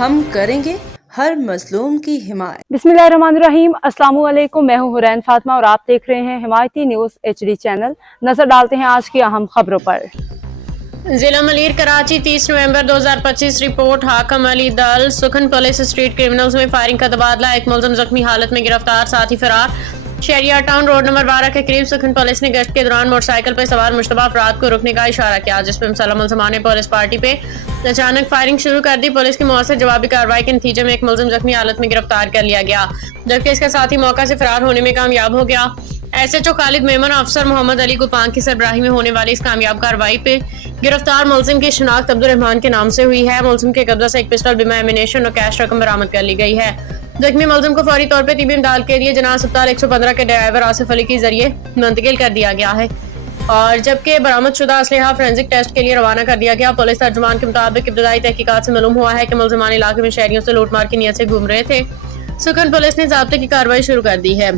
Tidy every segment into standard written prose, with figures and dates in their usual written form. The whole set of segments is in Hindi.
हम करेंगे हर मजलूम की हिमायत। बिस्मिल्लाहिर्रहमानिर्रहीम। अस्सलामु अलैकुम। मैं हूं हुरैन फातिमा और आप देख रहे हैं हिमायती न्यूज HD चैनल। नजर डालते हैं आज की अहम खबरों पर। जिला मलीर कराची 30 नवंबर 2025 रिपोर्ट हाकम अली दल सुखन पुलिस स्ट्रीट क्रिमिनल्स में फायरिंग का तबादला, एक मुलजिम जख्मी हालत में गिरफ्तार, साथी फरार। शहरियार टाउन रोड नंबर 12 के करीब सुखन पुलिस ने गश्त के दौरान मोटरसाइकिल पर सवार मुश्तबा अफराद को रुकने का इशारा किया, जिसमें मुसल्लम मुलजमान ने पुलिस पार्टी पे अचानक फायरिंग शुरू कर दी। पुलिस की मौसर जवाबी कार्रवाई के नतीजे में एक मुलजिम जख्मी हालत में गिरफ्तार कर लिया गया, जबकि इसका साथी मौका से फरार होने में कामयाब हो गया। SHO खालिद मेमन अफसर मोहम्मद अली गुपांग की सरबराही में होने वाली इस कामयाब कार्रवाई पे गिरफ्तार मुलजिम की शिनाख्त अब्दुल रहमान के नाम से हुई है। मुलजिम के कब्जा से एक पिस्टल, बिमा एमिनेशन और कैश रकम बरामद कर ली गई है। जख्मी मुलजिम को फौरी तौर पर तिबी इमदाद के लिए जना अस्पताल 115 के ड्राइवर आसिफ अली के जरिए मुंतकिल कर दिया गया है, और जबकि बरामदशुदा असलहा फोरेंसिक टेस्ट के लिए रवाना कर दिया गया। पुलिस तर्जुमान के मुताबिक इब्तदाई तहकीकात से मालूम हुआ है कि मुलजिमान इलाके में शहरियों से लूटमार की नीयत से घूम रहे थे। सुखन पुलिस ने ज़ाब्ते की कार्रवाई शुरू कर दी है,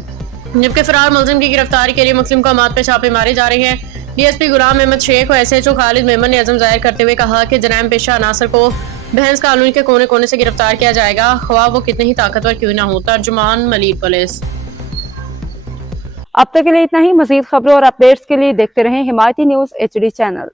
जबकि फरार मुलजिम की गिरफ्तारी के लिए मुख्तलिफ मकामात पे छापे मारे जा रहे हैं। DSP गुलाम अहमद शेख और SHO खालिद मेमन ने अज़म जाहिर करते हुए कहा कि जराइम पेशा अनासर को बहस कॉलोनी के कोने कोने से गिरफ्तार किया जाएगा, ख्वाह वो कितने ही ताकतवर क्यों ना हो। तर्जुमान मलीर पुलिस। अब तक के लिए इतना ही। मजीद खबरों और अपडेट्स के लिए देखते रहें हिमायती न्यूज HD चैनल।